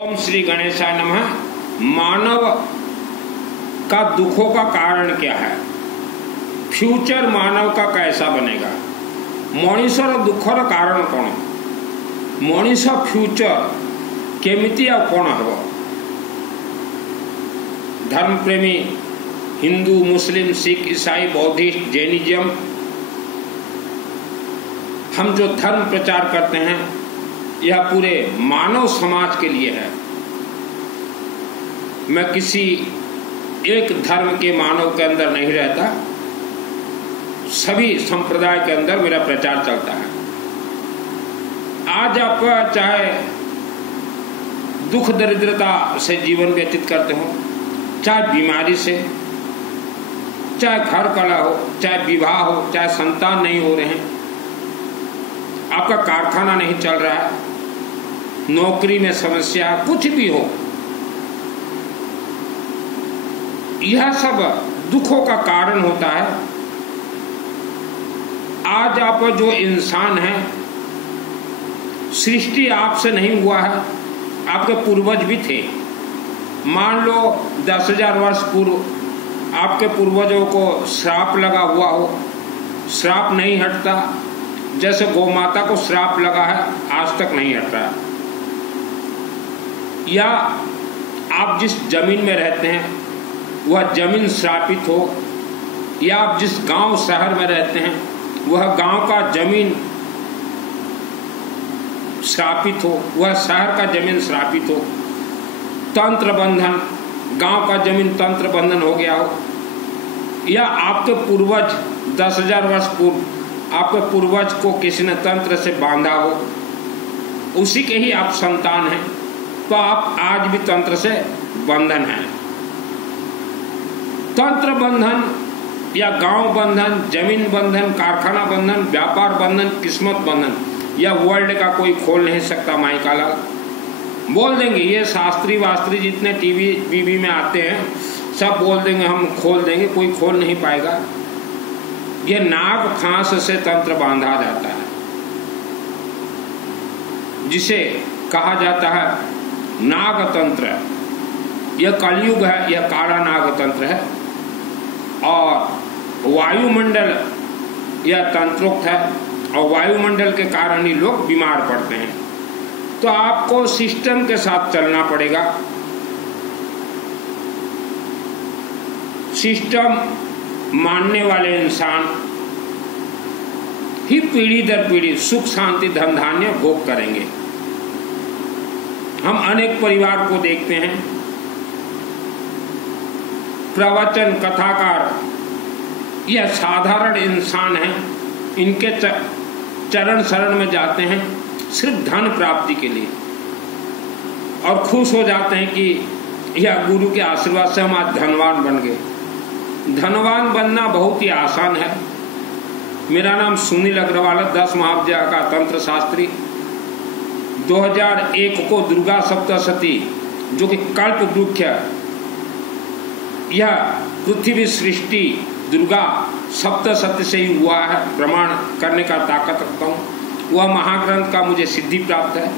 ओम श्री गणेशाय नमः। मानव का दुखों का कारण क्या है? फ्यूचर मानव का कैसा बनेगा? मनीषर दुखर कारण कौन? मनीष फ्यूचर केमिति आ कौन हब? धर्म प्रेमी हिंदू, मुस्लिम, सिख, ईसाई, बौद्धिस्ट, जैनिज्म, हम जो धर्म प्रचार करते हैं यह पूरे मानव समाज के लिए है। मैं किसी एक धर्म के मानव के अंदर नहीं रहता, सभी संप्रदाय के अंदर मेरा प्रचार चलता है। आज आप चाहे दुख दरिद्रता से जीवन व्यतीत करते हो, चाहे बीमारी से, चाहे घर कला हो, चाहे विवाह हो, चाहे संतान नहीं हो रहे हैं, आपका कारखाना नहीं चल रहा है, नौकरी में समस्या, कुछ भी हो, यह सब दुखों का कारण होता है। आज आप जो इंसान हैं, सृष्टि आपसे नहीं हुआ है, आपके पूर्वज भी थे। मान लो 10,000 वर्ष पूर्व आपके पूर्वजों को श्राप लगा हुआ हो, श्राप नहीं हटता। जैसे गौ माता को श्राप लगा है, आज तक नहीं हट रहा। या आप जिस जमीन में रहते हैं वह जमीन श्रापित हो, या आप जिस गांव शहर में रहते हैं वह गांव का जमीन श्रापित हो, वह शहर का जमीन श्रापित हो, तंत्र बंधन, गांव का जमीन तंत्र बंधन हो गया हो, या आपके पूर्वज 10,000 वर्ष पूर्व आपके पूर्वज को किसी ने तंत्र से बांधा हो, उसी के ही आप संतान हैं, तो आप आज भी तंत्र से बंधन हैं। तंत्र बंधन या गांव बंधन, जमीन बंधन, कारखाना बंधन, व्यापार बंधन, किस्मत बंधन, यह वर्ल्ड का कोई खोल नहीं सकता। माइकालाल बोल देंगे, ये शास्त्री वास्त्री जितने टीवी में आते हैं सब बोल देंगे हम खोल देंगे, कोई खोल नहीं पाएगा। ये नाग फांस से तंत्र बांधा जाता है, जिसे कहा जाता है नाग तंत्र। यह कलयुग है, यह काला नाग तंत्र है, और वायुमंडल यह तंत्रोक्त है, और वायुमंडल के कारण ही लोग बीमार पड़ते हैं। तो आपको सिस्टम के साथ चलना पड़ेगा। सिस्टम मानने वाले इंसान ही पीढ़ी दर पीढ़ी सुख शांति धन धान्य भोग करेंगे। हम अनेक परिवार को देखते हैं, प्रवचन कथाकार यह साधारण इंसान हैं, इनके चरण शरण में जाते हैं सिर्फ धन प्राप्ति के लिए, और खुश हो जाते हैं कि यह गुरु के आशीर्वाद से हम आज धनवान बन गए। धनवान बनना बहुत ही आसान है। मेरा नाम सुनील अग्रवाल, 10 महाविद्या का तंत्र शास्त्री। 2001 को दुर्गा सप्तशती, जो कि कल्प वृक्ष, यह पृथ्वी सृष्टि दुर्गा सप्तशती से ही हुआ है, प्रमाण करने का ताकत रखता हूँ। वह महाग्रंथ का मुझे सिद्धि प्राप्त है।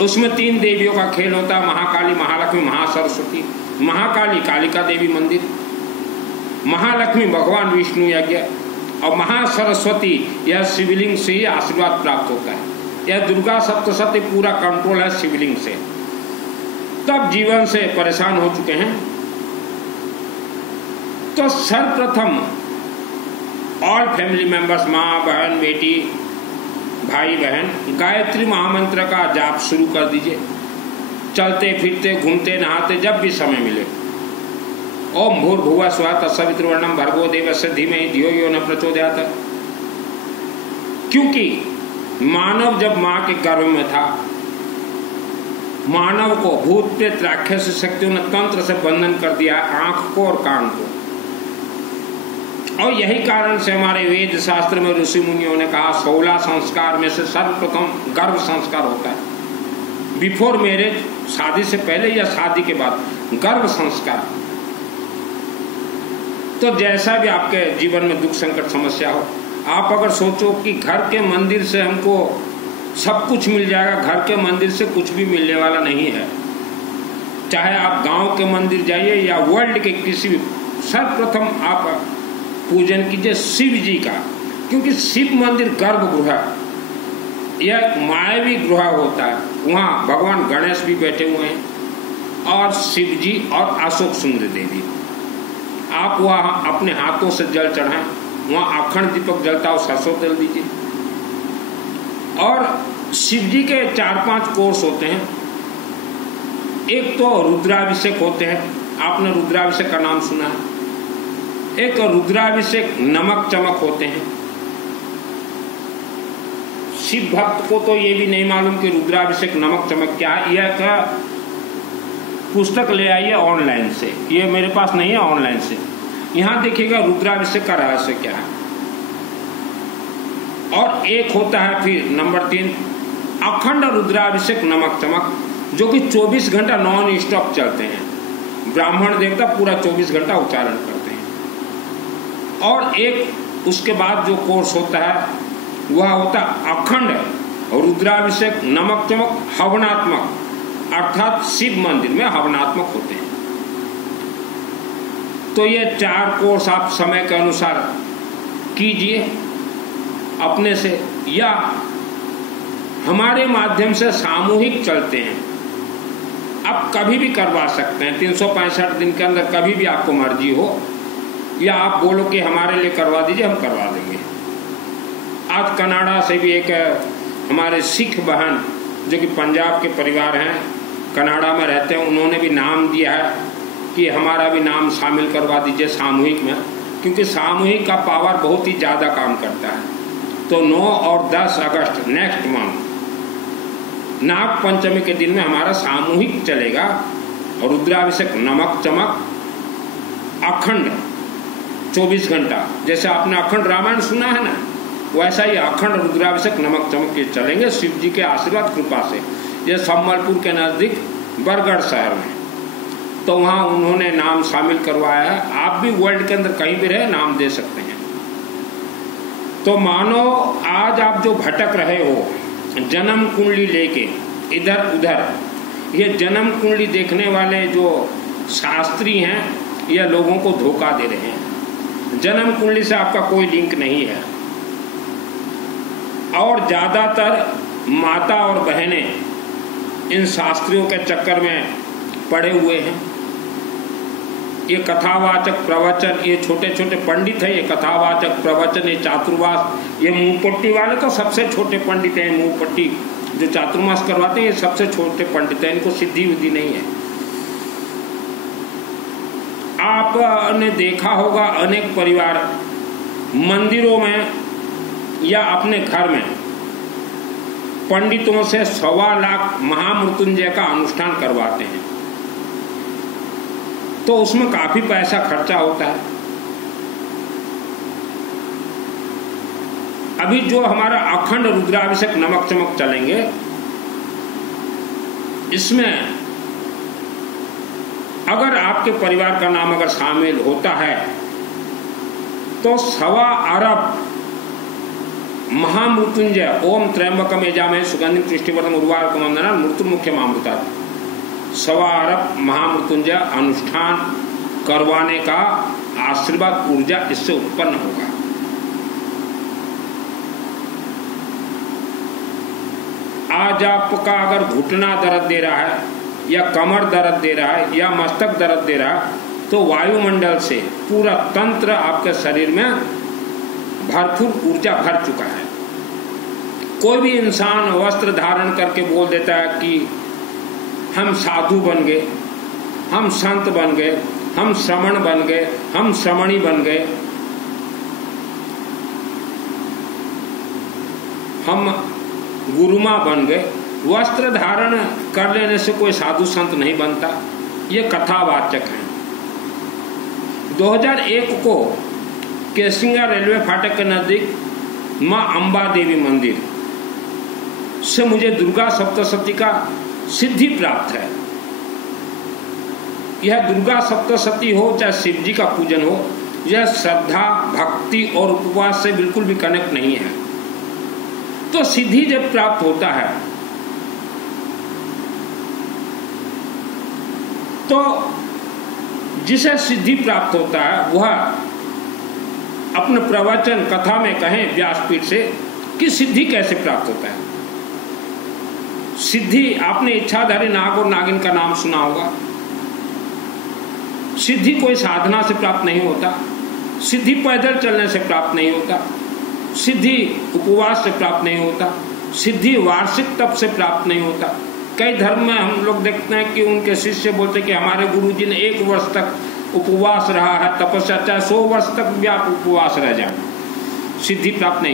उसमें 3 देवियों का खेल होता है, महाकाली, महालक्ष्मी, महासरस्वती। महाकाली कालिका देवी मंदिर, महालक्ष्मी भगवान विष्णु यज्ञ, और महासरस्वती यह शिवलिंग से ही आशीर्वाद प्राप्त होता है। यह दुर्गा सप्तशती पूरा कंट्रोल है शिवलिंग से। तब जीवन से परेशान हो चुके हैं, तो सर्वप्रथम ऑल फैमिली मेंबर्स, माँ बहन बेटी भाई बहन, गायत्री महामंत्र का जाप शुरू कर दीजिए। चलते फिरते घूमते नहाते जब भी समय मिले, ओम भूर्भुवः स्वः तत्सवितुर्वरेण्यं भर्गो देवस्य धीमहि धियो यो न प्रचोदयात्। क्योंकि मानव जब माँ के गर्भ में था, मानव को भूत प्रेत राक्षस शक्तियों ने तंत्र से बंधन कर दिया, आंख को और कान को। और यही कारण से हमारे वेद शास्त्र में ऋषि मुनियों ने कहा 16 संस्कार में से सर्वप्रथम गर्भ संस्कार होता है। बिफोर मैरिज, शादी से पहले या शादी के बाद, गर्भ संस्कार। तो जैसा भी आपके जीवन में दुख संकट समस्या हो, आप अगर सोचो कि घर के मंदिर से हमको सब कुछ मिल जाएगा। घर के मंदिर से कुछ भी मिलने वाला नहीं है। चाहे आप गांव के मंदिर जाइए या वर्ल्ड के किसी भी, सर्वप्रथम आप पूजन कीजिए शिव जी का, क्योंकि शिव मंदिर गर्भगृह, यह एक मायावी गृह होता है। वहाँ भगवान गणेश भी बैठे हुए हैं और शिव जी और अशोक सुंदर देवी। आप वहाँ अपने हाथों से जल चढ़ाएं, वहाँ अखंड दीपक जलता है, सरसों तेल दीजिए। और शिव जी के 4-5 कोर्स होते हैं। एक तो रुद्राभिषेक होते हैं, आपने रुद्राभिषेक का नाम सुना है। एक रुद्राभिषेक नमक चमक होते हैं। शिव भक्त को तो ये भी नहीं मालूम कि रुद्राभिषेक नमक चमक क्या है। यह का पुस्तक ले आइए ऑनलाइन से, ये मेरे पास नहीं है, ऑनलाइन से यहाँ देखिएगा रुद्राभिषेक का रहस्य क्या है। और एक होता है फिर नंबर 3 अखंड रुद्राभिषेक नमक चमक, जो कि 24 घंटा नॉन स्टॉप चलते हैं। ब्राह्मण देवता पूरा 24 घंटा उच्चारण करते हैं। और एक उसके बाद जो कोर्स होता है वह होता है अखंड रुद्राभिषेक नमक चमक हवनात्मक, अर्थात शिव मंदिर में हवनात्मक होते हैं। तो ये 4 कोर्स आप समय के अनुसार कीजिए अपने से, या हमारे माध्यम से सामूहिक चलते हैं। आप कभी भी करवा सकते हैं, 365 दिन के अंदर कभी भी आपको मर्जी हो, या आप बोलो कि हमारे लिए करवा दीजिए, हम करवा देंगे। आज कनाडा से भी एक हमारे सिख बहन जो कि पंजाब के परिवार हैं, कनाडा में रहते हैं, उन्होंने भी नाम दिया है कि हमारा भी नाम शामिल करवा दीजिए सामूहिक में, क्योंकि सामूहिक का पावर बहुत ही ज़्यादा काम करता है। तो 9 और 10 अगस्त नेक्स्ट मंथ नाग पंचमी के दिन में हमारा सामूहिक चलेगा। और रुद्राभिषेक नमक चमक अखंड 24 घंटा, जैसे आपने अखंड रामायण सुना है ना, वैसा ही अखंड रुद्राभिषेक नमक चमक के चलेंगे शिव जी के आशीर्वाद कृपा से। ये सम्बलपुर के नज़दीक बरगढ़ शहर में, तो वहाँ उन्होंने नाम शामिल करवाया है। आप भी वर्ल्ड के अंदर कहीं भी रहे नाम दे सकते हैं। तो मानो आज आप जो भटक रहे हो जन्म कुंडली लेके इधर उधर, ये जन्म कुंडली देखने वाले जो शास्त्री हैं ये लोगों को धोखा दे रहे हैं। जन्म कुंडली से आपका कोई लिंक नहीं है। और ज़्यादातर माता और बहनें इन शास्त्रियों के चक्कर में पड़े हुए हैं। ये कथावाचक प्रवचन, ये छोटे छोटे पंडित हैं, ये कथावाचक प्रवचन, ये चातुर्मास, ये मुंहपट्टी वाले तो सबसे छोटे पंडित हैं। मुंहपट्टी जो चातुर्मास करवाते हैं ये सबसे छोटे पंडित हैं, इनको सिद्धि विधि नहीं है। आपने देखा होगा अनेक परिवार मंदिरों में या अपने घर में पंडितों से 1.25 लाख महामृत्युंजय का अनुष्ठान करवाते हैं, तो उसमें काफी पैसा खर्चा होता है। अभी जो हमारा अखंड रुद्राभिषेक नमक चमक चलेंगे, इसमें अगर आपके परिवार का नाम अगर शामिल होता है तो 1.25 अरब महामृत्युंजय ओम त्र्यंबकम यजामहे सुगंधिं पुष्टिवर्धनम् उर्वारुकम् वंदनात् मृत्युर्मुक्षयमामृतात् 1.25 अरब महामृत्युंजय अनुष्ठान करवाने का आशीर्वाद ऊर्जा इससे उत्पन्न होगा। आज आपका अगर घुटना दर्द दे रहा है या कमर दर्द दे रहा है या मस्तक दर्द दे रहा है, तो वायुमंडल से पूरा तंत्र आपके शरीर में भरपूर ऊर्जा भर चुका है। कोई भी इंसान वस्त्र धारण करके बोल देता है कि हम साधु बन गए, हम संत बन गए, हम श्रमण बन गए, हम श्रमणी बन गए, हम गुरुमा बन गए। वस्त्र धारण कर लेने से कोई साधु संत नहीं बनता, ये कथावाचक है। 2001 को केसिंगा रेलवे फाटक के नज़दीक माँ अम्बा देवी मंदिर से मुझे दुर्गा सप्तशती का सिद्धि प्राप्त है। यह दुर्गा सप्तशती हो चाहे शिव जी का पूजन हो, यह श्रद्धा भक्ति और उपवास से बिल्कुल भी कनेक्ट नहीं है। तो सिद्धि जब प्राप्त होता है तो जिसे सिद्धि प्राप्त होता है वह अपने प्रवचन कथा में कहें व्यासपीठ से कि सिद्धि कैसे प्राप्त होता है। सिद्धि, आपने इच्छाधारी नाग और नागिन का नाम सुना होगा। सिद्धि कोई साधना से प्राप्त नहीं होता, सिद्धि पैदल चलने से प्राप्त नहीं होता, सिद्धि उपवास से प्राप्त नहीं होता, सिद्धि वार्षिक तप से प्राप्त नहीं होता। कई धर्म में हम लोग देखते हैं कि उनके शिष्य बोलते हैं कि हमारे गुरुजी ने 1 वर्ष तक उपवास रहा है, तपस्या, चाहे 100 वर्ष तक भी आप उपवास रह जाए, सिद्धि प्राप्त नहीं।